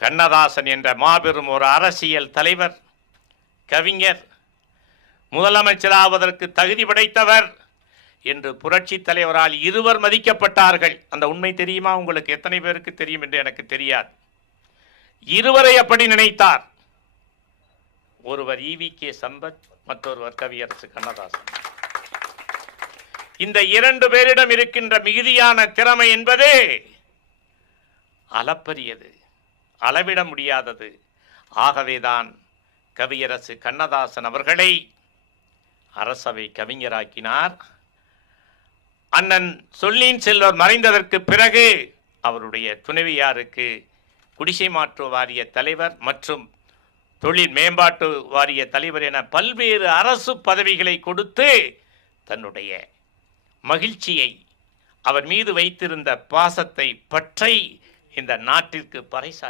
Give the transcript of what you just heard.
கண்ணதாசன் என்ற மாபெரும் ஒரு அரசியல் தலைவர், கவிஞர், முதலமைச்சராவதற்கு தகுதி படைத்தவர் என்று புரட்சி தலைவரால் இருவர் மதிக்கப்பட்டார்கள். அந்த உண்மை தெரியுமா உங்களுக்கு? எத்தனை பேருக்கு தெரியும் என்று எனக்கு தெரியாது. இருவரை அப்படி நினைத்தார். ஒருவர் ஈவி.கே. சம்பத், மற்றொருவர் கவியரசு கண்ணதாசன். இந்த இரண்டு பேரிடம் இருக்கின்ற மிகுதியான திறமை என்பது அளப்பரியது, அளவிட முடியாதது. ஆகவேதான் கவியரசு கண்ணதாசன் அவர்களை அரசவை கவிஞராக்கினார். அண்ணன் சொல்லின் செல்வர் மறைந்ததற்கு பிறகு அவருடைய துணைவியாருக்கு குடிசை மாற்று வாரிய தலைவர் மற்றும் தொழில் மேம்பாட்டு வாரிய தலைவர் என பல்வேறு அரசு பதவிகளை கொடுத்து தன்னுடைய மகிழ்ச்சியை, அவர் மீது வைத்திருந்த பாசத்தை, பற்றை இந்த நாட்டிற்கு பறைசாற்றினார்.